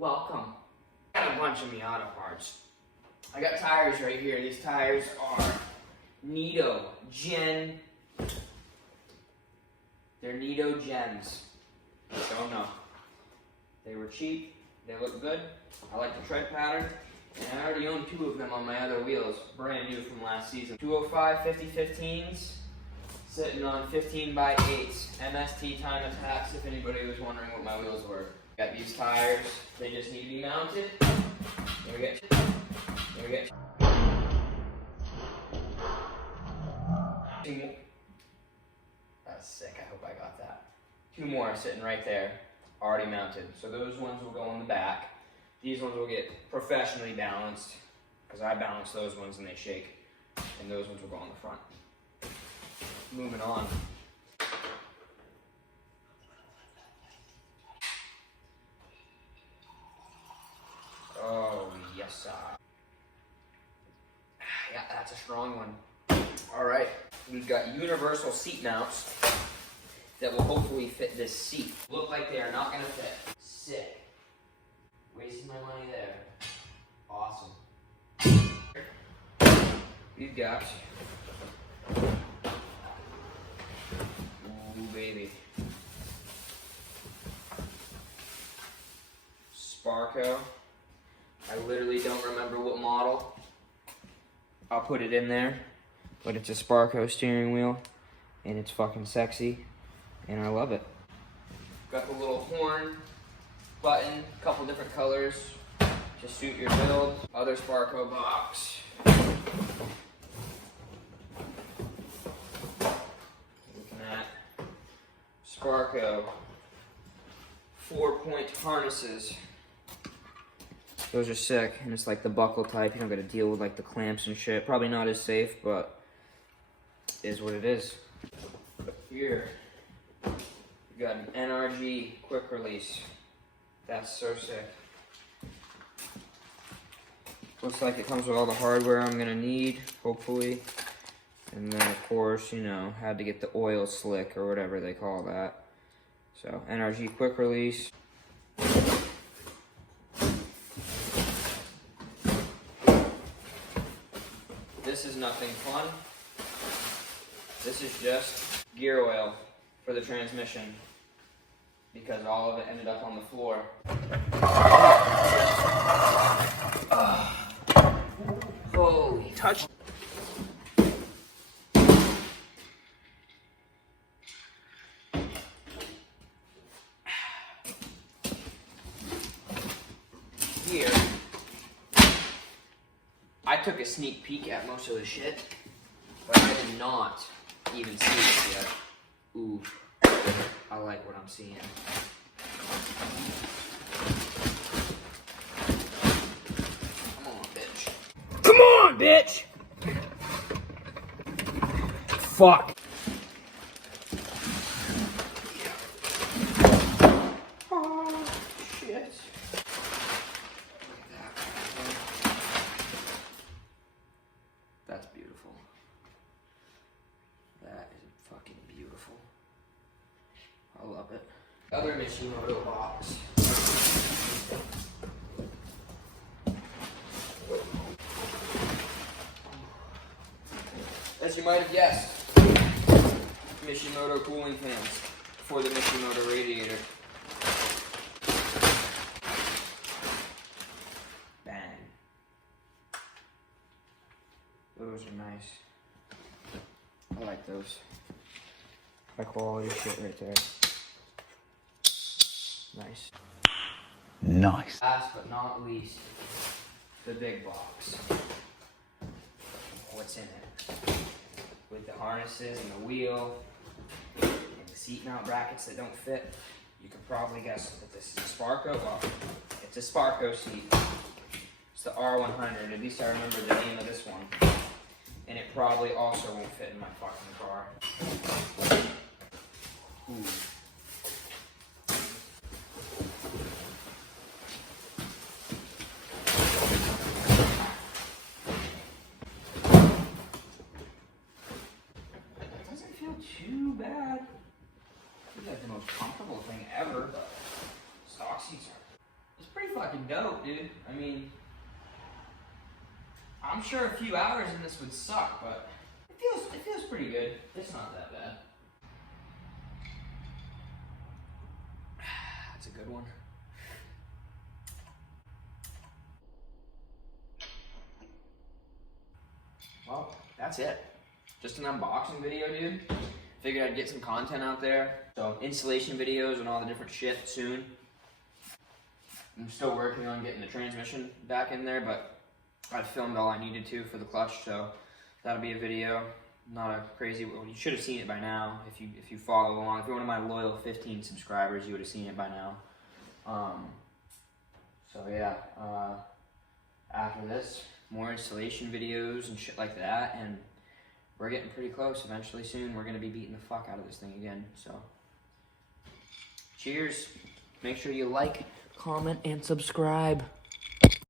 Welcome. I got a bunch of Miata parts. I got tires right here. These tires are Nito Gen. They're Nito Gens. Don't know. They were cheap. They look good. I like the tread pattern. And I already own 2 of them on my other wheels. Brand new from last season. 205 50-15s. Sitting on 15x8s. MST time attacks if anybody was wondering what my wheels were. Got these tires. They just need to be mounted. There we go. There we go. 2 more. That's sick. I hope I got that. 2 more sitting right there. Already mounted. So those ones will go in the back. These ones will get professionally balanced because I balance those ones and they shake. And those ones will go on the front. Moving on. Oh, yes, sir. Yeah, that's a strong one. All right, we've got universal seat mounts that will hopefully fit this seat. Look like they are not gonna fit. Sick. Wasting my money there. Awesome. We've got, ooh baby, Sparco. I literally don't remember what model. I'll put it in there, but it's a Sparco steering wheel, and it's fucking sexy, and I love it. Got the little horn button, a couple different colors to suit your build. Other Sparco box. Looking at Sparco 4-point harnesses. Those are sick, and it's like the buckle type. You don't gotta deal with like the clamps and shit. Probably not as safe, but is what it is. Here, we got an NRG quick release. That's so sick. Looks like it comes with all the hardware I'm gonna need, hopefully. And then of course, you know, had to get the oil slick or whatever they call that. So, NRG quick release. This is nothing fun. This is just gear oil for the transmission because all of it ended up on the floor. Holy touch. Here, I took a sneak peek at most of the shit, but I did not even see it yet. Ooh, I like what I'm seeing. Come on, bitch. Come on, bitch! Fuck. Oh, shit. That's beautiful. That is fucking beautiful. I love it. Other Miata box. As you might have guessed, Miata cooling fans for the Miata radiator. Bang. Those are nice. I like those. High quality shit right there. Nice. Nice. Last but not least, the big box. What's in it? With the harnesses and the wheel and the seat mount brackets that don't fit, you could probably guess that this is a Sparco. Well, it's a Sparco seat. It's the R100. At least I remember the name of this one. And it probably also won't fit in my fucking car. Ooh. It doesn't feel too bad. It's like the most comfortable thing ever. Stock seats are. It's pretty fucking dope, dude. I mean, I'm sure a few hours in this would suck, but it feels pretty good. It's not that bad. That's a good one. Well, that's it. Just an unboxing video, dude. Figured I'd get some content out there. So, installation videos and all the different shit soon. I'm still working on getting the transmission back in there, but I filmed all I needed to for the clutch, so that'll be a video. Not a crazy, well, you should have seen it by now if you follow along. If you're one of my loyal 15 subscribers, you would have seen it by now. So yeah, after this, more installation videos and shit like that, and we're getting pretty close. Eventually soon, we're gonna be beating the fuck out of this thing again, so. Cheers. Make sure you like, comment, and subscribe.